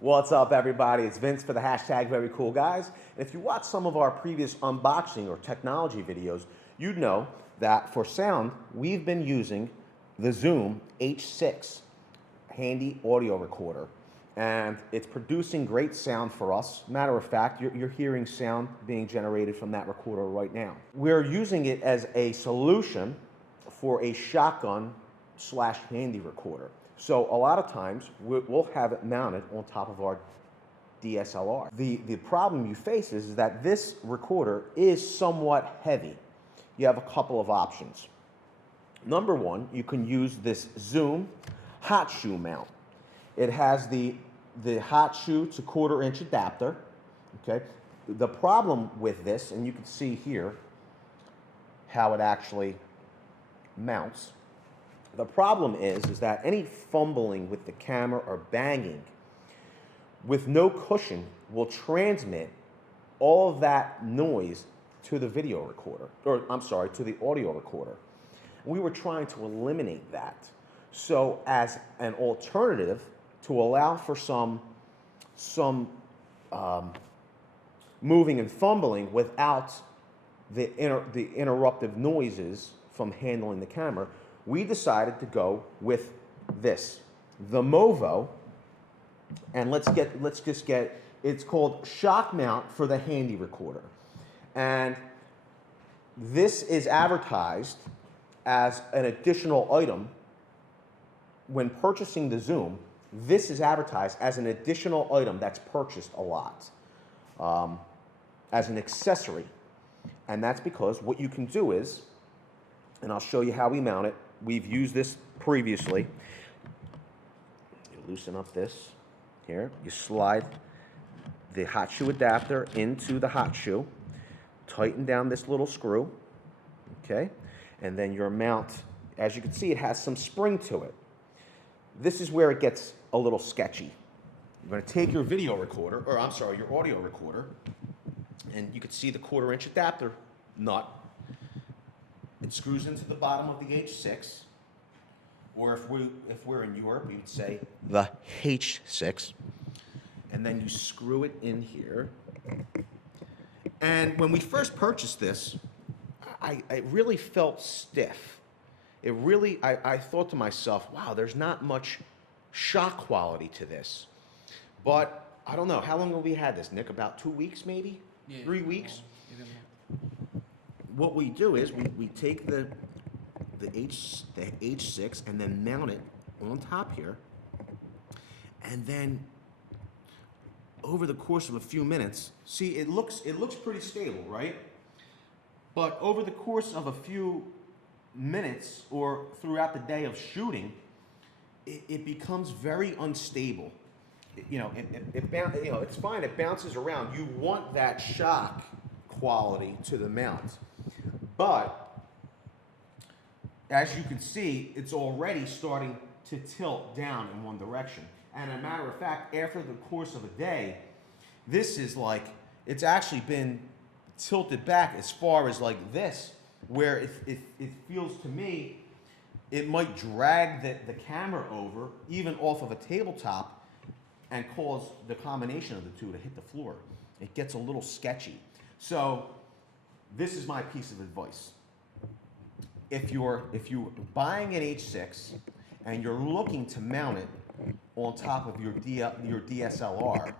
What's up, everybody? It's Vince for the hashtag Very Cool Guys. And if you watch some of our previous unboxing or technology videos, you'd know that for sound, we've been using the Zoom H6 handy audio recorder. And it's producing great sound for us. Matter of fact, you're hearing sound being generated from that recorder right now. We're using it as a solution for a shotgun/handy recorder. So a lot of times we'll have it mounted on top of our DSLR. The problem you face is that this recorder is somewhat heavy. You have a couple of options. Number one, you can use this Zoom hot shoe mount. It has the hot shoe to 1/4 inch adapter. Okay. The problem with this, and you can see here how it actually mounts. The problem is that any fumbling with the camera or banging with no cushion will transmit all of that noise to the video recorder, or I'm sorry, to the audio recorder. We were trying to eliminate that. So as an alternative to allow for some moving and fumbling without the interruptive noises from handling the camera, we decided to go with this, the Movo, and let's just get, it's called shock mount for the handy recorder. And this is advertised as an additional item when purchasing the Zoom. This is advertised as an additional item that's purchased a lot, as an accessory. And that's because what you can do is, and I'll show you how we mount it. We've used this previously. You loosen up this here. You slide the hot shoe adapter into the hot shoe. Tighten down this little screw. Okay? And then your mount, as you can see, it has some spring to it. This is where it gets a little sketchy. You're going to take your video recorder, or I'm sorry, your audio recorder, and you can see the 1/4 inch adapter nut. It screws into the bottom of the H6, or if we're in Europe, we would say the H6. And then you screw it in here. And when we first purchased this, I really felt stiff. I thought to myself, wow, there's not much shock quality to this. But I don't know, how long have we had this, Nick? About 2 weeks, maybe? Yeah, 3 weeks? What we do is we take the H6 and then mount it on top here, and then over the course of a few minutes, see, it looks pretty stable, right? But over the course of a few minutes or throughout the day of shooting, it becomes very unstable. It's fine, it bounces around. You want that shock quality to the mount. But as you can see, it's already starting to tilt down in one direction. And as a matter of fact, after the course of a day, this is like, it's actually been tilted back as far as like this, where it feels to me, it might drag the camera over, even off of a tabletop, and cause the combination of the two to hit the floor. It gets a little sketchy. So this is my piece of advice. If you're buying an H6 and you're looking to mount it on top of your DSLR,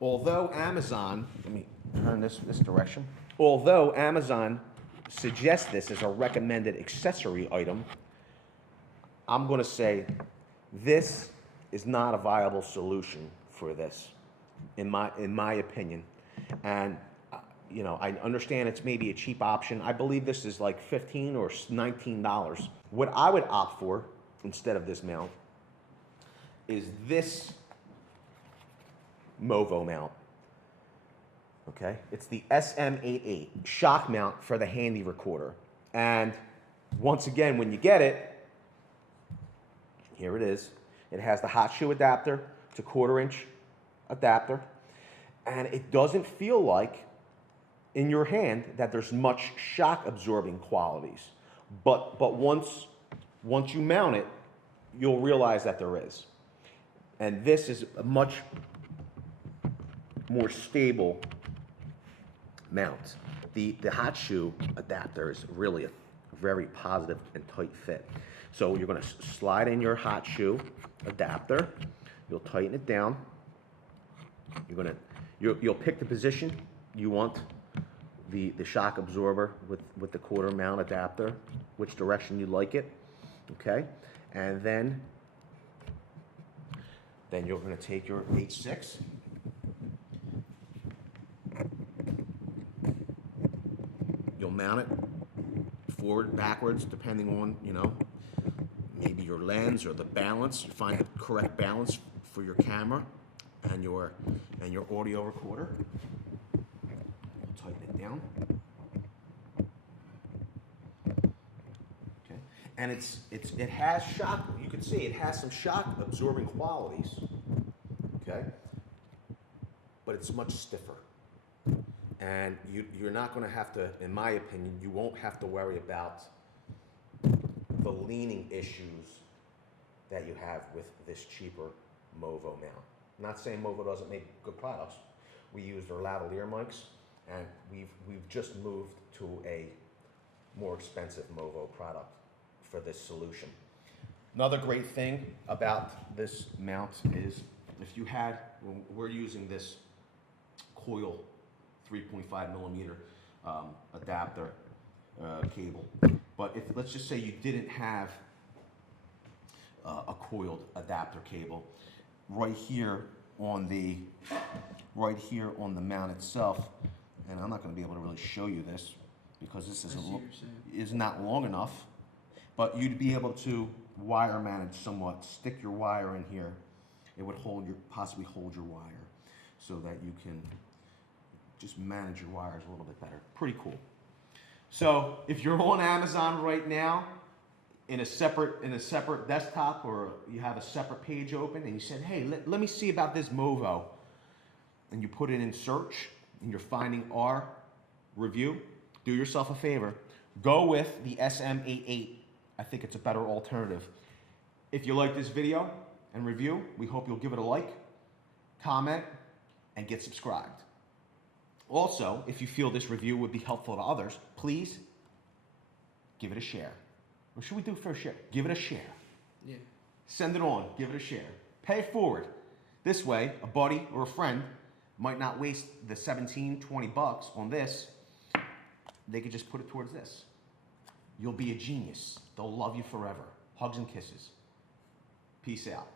although Amazon, let me turn this direction. Although Amazon suggests this as a recommended accessory item, I'm going to say this is not a viable solution for this, in my opinion. And I understand it's maybe a cheap option. I believe this is like $15 or $19. What I would opt for instead of this mount is this Movo mount. Okay, it's the SM88 shock mount for the handy recorder. And once again, when you get it, here it is. It has the hot shoe adapter to 1/4 inch adapter, and it doesn't feel like in your hand that there's much shock absorbing qualities. But once you mount it, you'll realize that there is. And this is a much more stable mount. The hot shoe adapter is really a very positive and tight fit. So you're going to slide in your hot shoe adapter. You'll tighten it down. You'll pick the position you want the shock absorber with the quarter mount adapter, which direction you like it. Okay, and then you're going to take your H6. You'll mount it forward, backwards, depending on, maybe your lens or the balance. You find the correct balance for your camera and your audio recorder. We'll tighten it down. Okay, and it has shock. You can see it has some shock absorbing qualities. Okay, but it's much stiffer. And you're not going to have to, in my opinion, you won't have to worry about the leaning issues that you have with this cheaper Movo mount. I'm not saying Movo doesn't make good products. We use their lavalier mics, and we've just moved to a more expensive Movo product for this solution. Another great thing about this mount is we're using this coil 3.5 millimeter adapter cable. But let's just say you didn't have a coiled adapter cable, right here on the mount itself, and I'm not going to be able to really show you this because this is not long enough, but you'd be able to wire manage somewhat. Stick your wire in here. It would possibly hold your wire so that you can just manage your wires a little bit better. Pretty cool. So if you're on Amazon right now in a separate desktop, or you have a separate page open and you said, hey, let me see about this Movo, and you put it in search and you're finding our review, do yourself a favor. Go with the SM88. I think it's a better alternative. If you like this video and review, we hope you'll give it a like, comment, and get subscribed. Also, if you feel this review would be helpful to others, please give it a share. What should we do for a share? Give it a share. Yeah. Send it on. Give it a share. Pay it forward. This way, a buddy or a friend might not waste the 17, 20 bucks on this. They could just put it towards this. You'll be a genius. They'll love you forever. Hugs and kisses. Peace out.